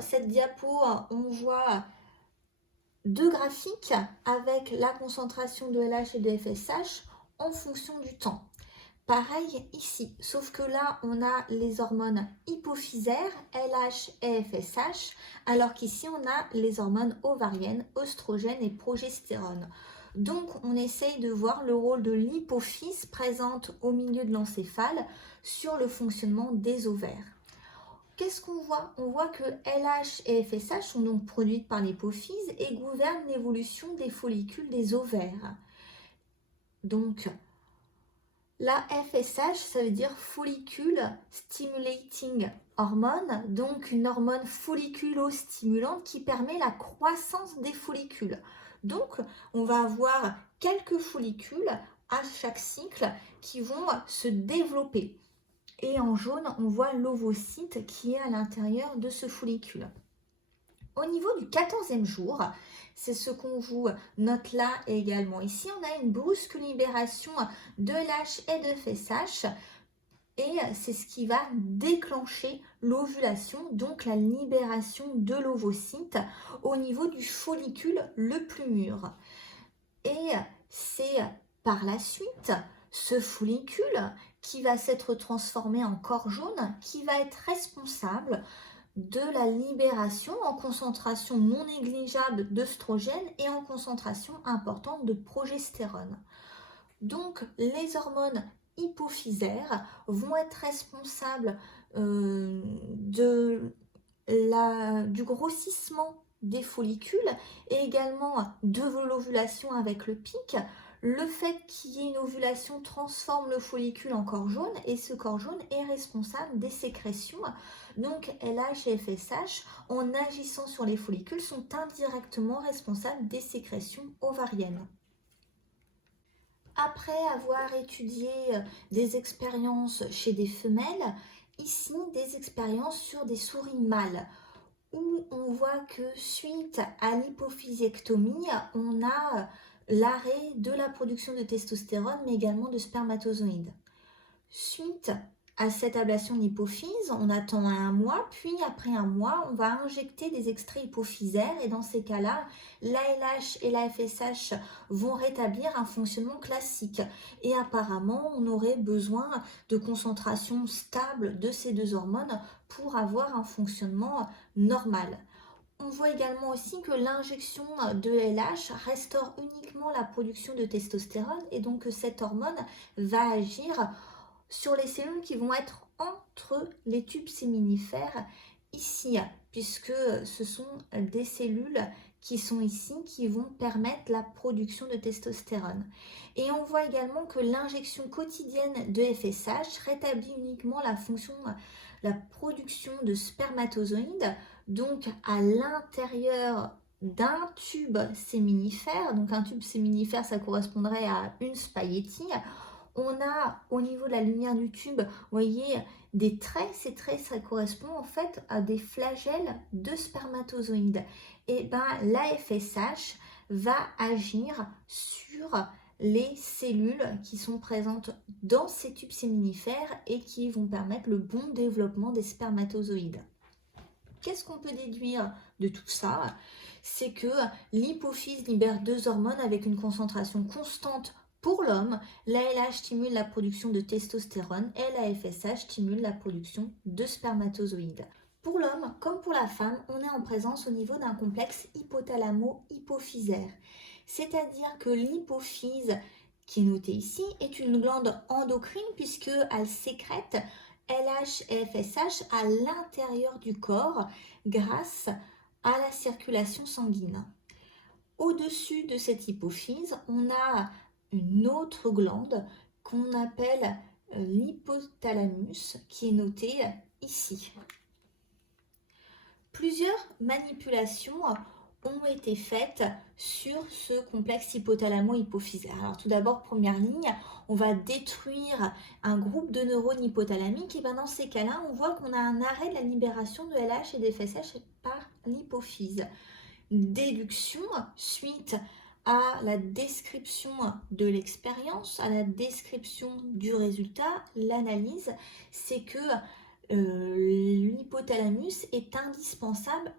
cette diapo, on voit deux graphiques avec la concentration de LH et de FSH en fonction du temps. Pareil ici, sauf que là, on a les hormones hypophysaires, LH et FSH, alors qu'ici, on a les hormones ovariennes, oestrogène et progestérone. Donc, on essaye de voir le rôle de l'hypophyse présente au milieu de l'encéphale sur le fonctionnement des ovaires. Qu'est-ce qu'on voit? On voit que LH et FSH sont donc produites par l'hypophyse et gouvernent l'évolution des follicules des ovaires. Donc, la FSH, ça veut dire follicule stimulating hormone, donc une hormone folliculostimulante qui permet la croissance des follicules. Donc, on va avoir quelques follicules à chaque cycle qui vont se développer. Et en jaune, on voit l'ovocyte qui est à l'intérieur de ce follicule. Au niveau du 14e jour, c'est ce qu'on vous note là et également ici, on a une brusque libération de LH et de FSH et c'est ce qui va déclencher l'ovulation, donc la libération de l'ovocyte au niveau du follicule le plus mûr. Et c'est par la suite ce follicule qui va s'être transformé en corps jaune qui va être responsable de la libération en concentration non négligeable d'œstrogène et en concentration importante de progestérone. Donc les hormones hypophysaires vont être responsables du grossissement des follicules et également de l'ovulation avec le pic. Le fait qu'il y ait une ovulation transforme le follicule en corps jaune et ce corps jaune est responsable des sécrétions. Donc LH et FSH, en agissant sur les follicules, sont indirectement responsables des sécrétions ovariennes. Après avoir étudié des expériences chez des femelles, ici des expériences sur des souris mâles, où on voit que suite à l'hypophysiectomie, on a l'arrêt de la production de testostérone, mais également de spermatozoïdes. Suite à cette ablation d'hypophyse, on attend 1 mois, puis après 1 mois, on va injecter des extraits hypophysaires et dans ces cas-là, l'ALH et la FSH vont rétablir un fonctionnement classique. Et apparemment, on aurait besoin de concentrations stables de ces deux hormones pour avoir un fonctionnement normal. On voit également aussi que l'injection de LH restaure uniquement la production de testostérone et donc que cette hormone va agir sur les cellules qui vont être entre les tubes séminifères ici, puisque ce sont des cellules qui sont ici qui vont permettre la production de testostérone. Et on voit également que l'injection quotidienne de FSH rétablit uniquement la production de spermatozoïdes, donc à l'intérieur d'un tube séminifère. Donc un tube séminifère, ça correspondrait à une spaghetti. On a au niveau de la lumière du tube, vous voyez, des traits. Ces traits, ça correspond en fait à des flagelles de spermatozoïdes. Et bien, la FSH va agir sur les cellules qui sont présentes dans ces tubes séminifères et qui vont permettre le bon développement des spermatozoïdes. Qu'est-ce qu'on peut déduire de tout ça? C'est que l'hypophyse libère deux hormones avec une concentration constante. Pour l'homme, la LH stimule la production de testostérone et la FSH stimule la production de spermatozoïdes. Pour l'homme, comme pour la femme, on est en présence au niveau d'un complexe hypothalamo-hypophysaire. C'est-à-dire que l'hypophyse, qui est notée ici, est une glande endocrine puisqu'elle sécrète LH et FSH à l'intérieur du corps grâce à la circulation sanguine. Au-dessus de cette hypophyse, on a une autre glande qu'on appelle l'hypothalamus qui est notée ici. Plusieurs manipulations ont été faites sur ce complexe hypothalamo-hypophysaire. Alors tout d'abord, première ligne, on va détruire un groupe de neurones hypothalamiques et bien dans ces cas-là, on voit qu'on a un arrêt de la libération de LH et de FSH par l'hypophyse. Déduction suite à la description de l'expérience, à la description du résultat, l'analyse, c'est que l'hypothalamus est indispensable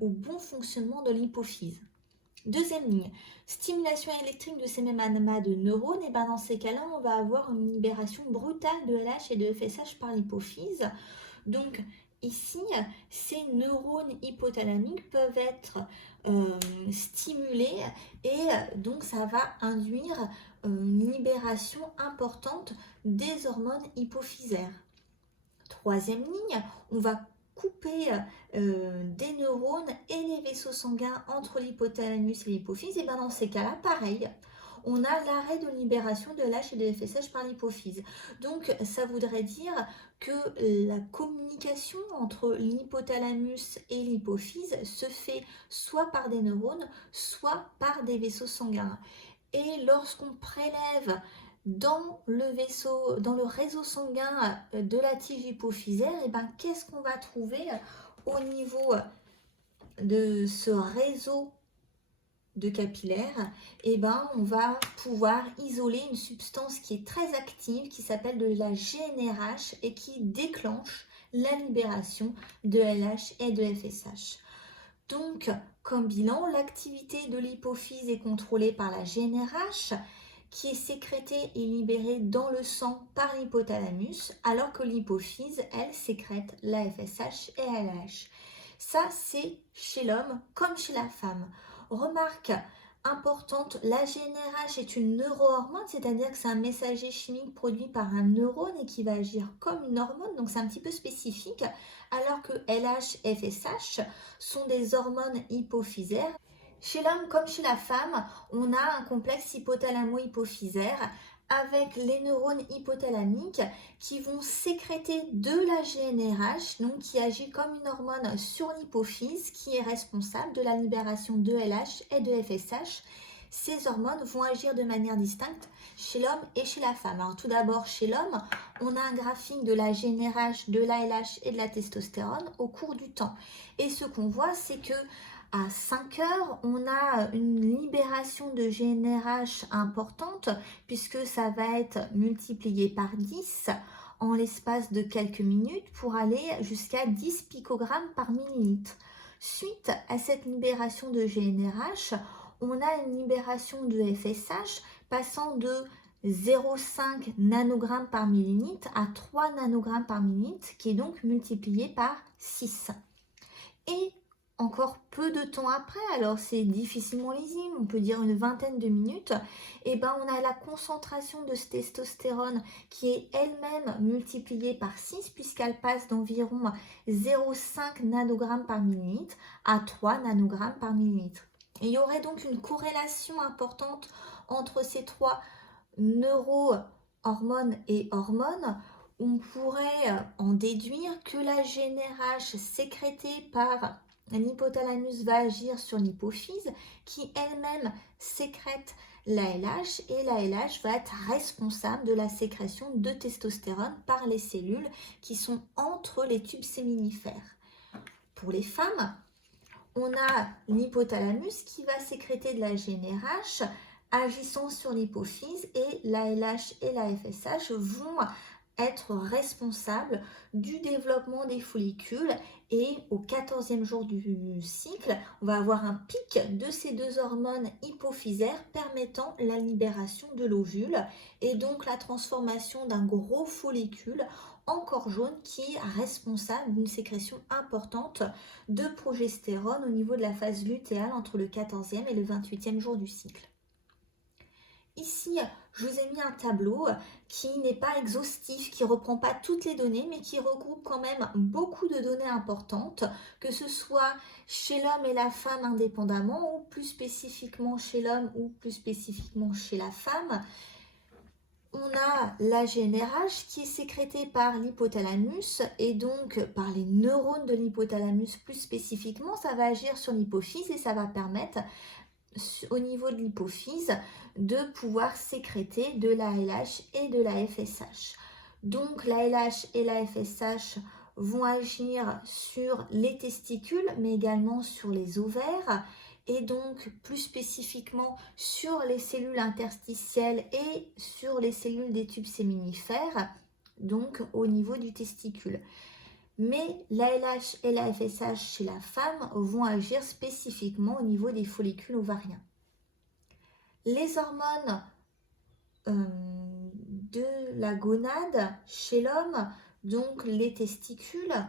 au bon fonctionnement de l'hypophyse. Deuxième ligne, stimulation électrique de ces mêmes amas de neurones, et ben dans ces cas-là, on va avoir une libération brutale de LH et de FSH par l'hypophyse. Donc ici, ces neurones hypothalamiques peuvent être stimulés et donc ça va induire une libération importante des hormones hypophysaires. Troisième ligne, on va couper des neurones et les vaisseaux sanguins entre l'hypothalamus et l'hypophyse, et bien dans ces cas-là, pareil, on a l'arrêt de libération de LH et de FSH par l'hypophyse. Donc ça voudrait dire que la communication entre l'hypothalamus et l'hypophyse se fait soit par des neurones, soit par des vaisseaux sanguins. Et lorsqu'on prélève dans le réseau sanguin de la tige hypophysaire, et ben, qu'est-ce qu'on va trouver au niveau de ce réseau de capillaires? Et ben, on va pouvoir isoler une substance qui est très active, qui s'appelle de la GnRH et qui déclenche la libération de LH et de FSH. Donc, comme bilan, l'activité de l'hypophyse est contrôlée par la GnRH, qui est sécrétée et libérée dans le sang par l'hypothalamus, alors que l'hypophyse, elle, sécrète la FSH et la LH. Ça, c'est chez l'homme comme chez la femme. Remarque importante, la GnRH est une neurohormone, c'est-à-dire que c'est un messager chimique produit par un neurone et qui va agir comme une hormone, donc c'est un petit peu spécifique, alors que LH et FSH sont des hormones hypophysaires. Chez l'homme comme chez la femme, on a un complexe hypothalamo-hypophysaire avec les neurones hypothalamiques qui vont sécréter de la GnRH, donc qui agit comme une hormone sur l'hypophyse, qui est responsable de la libération de LH et de FSH. Ces hormones vont agir de manière distincte chez l'homme et chez la femme. Alors tout d'abord, chez l'homme, on a un graphique de la GnRH, de l'ALH et de la testostérone au cours du temps. Et ce qu'on voit, c'est que à 5 heures, on a une libération de GnRH importante puisque ça va être multiplié par 10 en l'espace de quelques minutes pour aller jusqu'à 10 picogrammes par millilitre. Suite à cette libération de GnRH, on a une libération de FSH passant de 0,5 nanogrammes par millilitre à 3 nanogrammes par millilitre, qui est donc multiplié par 6. Et encore peu de temps après, alors c'est difficilement lisible, on peut dire une vingtaine de minutes, et ben on a la concentration de testostérone qui est elle-même multipliée par 6 puisqu'elle passe d'environ 0,5 nanogrammes par millilitre à 3 nanogrammes par millilitre. Et il y aurait donc une corrélation importante entre ces trois neurohormones et hormones. On pourrait en déduire que la GnRH sécrétée par l'hypothalamus va agir sur l'hypophyse qui elle-même sécrète l'ALH et l'ALH va être responsable de la sécrétion de testostérone par les cellules qui sont entre les tubes séminifères. Pour les femmes, on a l'hypothalamus qui va sécréter de la GnRH agissant sur l'hypophyse et l'ALH et la FSH vont être responsables du développement des follicules et au 14e jour du cycle, on va avoir un pic de ces deux hormones hypophysaires permettant la libération de l'ovule et donc la transformation d'un gros follicule en corps jaune qui est responsable d'une sécrétion importante de progestérone au niveau de la phase lutéale entre le 14e et le 28e jour du cycle. Ici, je vous ai mis un tableau qui n'est pas exhaustif, qui ne reprend pas toutes les données, mais qui regroupe quand même beaucoup de données importantes, que ce soit chez l'homme et la femme indépendamment, ou plus spécifiquement chez l'homme, ou plus spécifiquement chez la femme. On a la GnRH qui est sécrétée par l'hypothalamus et donc par les neurones de l'hypothalamus plus spécifiquement, ça va agir sur l'hypophyse et ça va permettre au niveau de l'hypophyse de pouvoir sécréter de l'ALH et de la FSH. Donc l'ALH et la FSH vont agir sur les testicules mais également sur les ovaires et donc plus spécifiquement sur les cellules interstitielles et sur les cellules des tubes séminifères. donc au niveau du testicule. Mais l'ALH et la FSH chez la femme vont agir spécifiquement au niveau des follicules ovariens. Les hormones de la gonade chez l'homme, donc les testicules,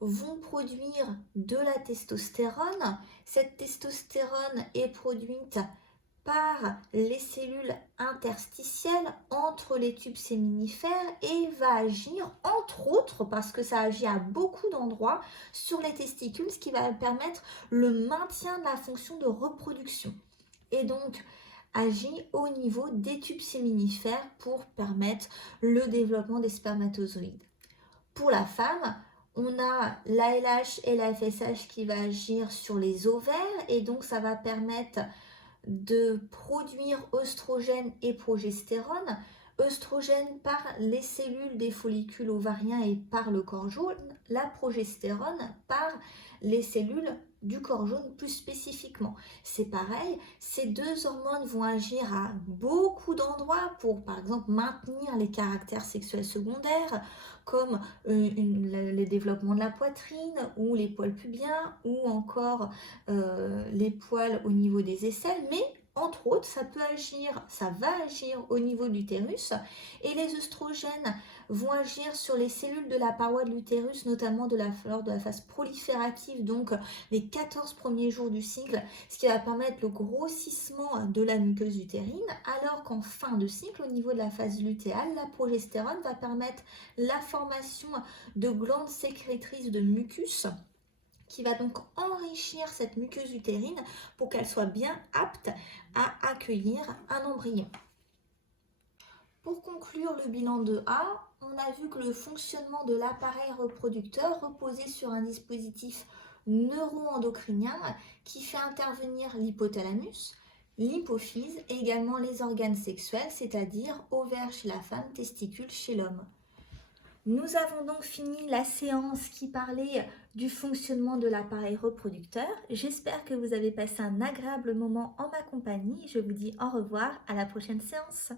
vont produire de la testostérone. Cette testostérone est produite par les cellules interstitielles entre les tubes séminifères et va agir, entre autres, parce que ça agit à beaucoup d'endroits, sur les testicules, ce qui va permettre le maintien de la fonction de reproduction. Et donc, agit au niveau des tubes séminifères pour permettre le développement des spermatozoïdes. Pour la femme, on a l'ALH et la FSH qui va agir sur les ovaires et donc ça va permettre de produire œstrogène et progestérone. Œstrogène par les cellules des follicules ovariens et par le corps jaune, la progestérone par les cellules du corps jaune plus spécifiquement. C'est pareil, ces deux hormones vont agir à beaucoup d'endroits pour par exemple maintenir les caractères sexuels secondaires comme le développement de la poitrine ou les poils pubiens ou encore les poils au niveau des aisselles, mais entre autres, ça va agir au niveau de l'utérus et les œstrogènes vont agir sur les cellules de la paroi de l'utérus, notamment lors de la phase proliférative, donc les 14 premiers jours du cycle, ce qui va permettre le grossissement de la muqueuse utérine, alors qu'en fin de cycle, au niveau de la phase lutéale, la progestérone va permettre la formation de glandes sécrétrices de mucus, qui va donc enrichir cette muqueuse utérine pour qu'elle soit bien apte à accueillir un embryon. Pour conclure le bilan de A, on a vu que le fonctionnement de l'appareil reproducteur reposait sur un dispositif neuro-endocrinien qui fait intervenir l'hypothalamus, l'hypophyse et également les organes sexuels, c'est-à-dire ovaires chez la femme, testicules chez l'homme. Nous avons donc fini la séance qui parlait du fonctionnement de l'appareil reproducteur. J'espère que vous avez passé un agréable moment en ma compagnie. Je vous dis au revoir à la prochaine séance.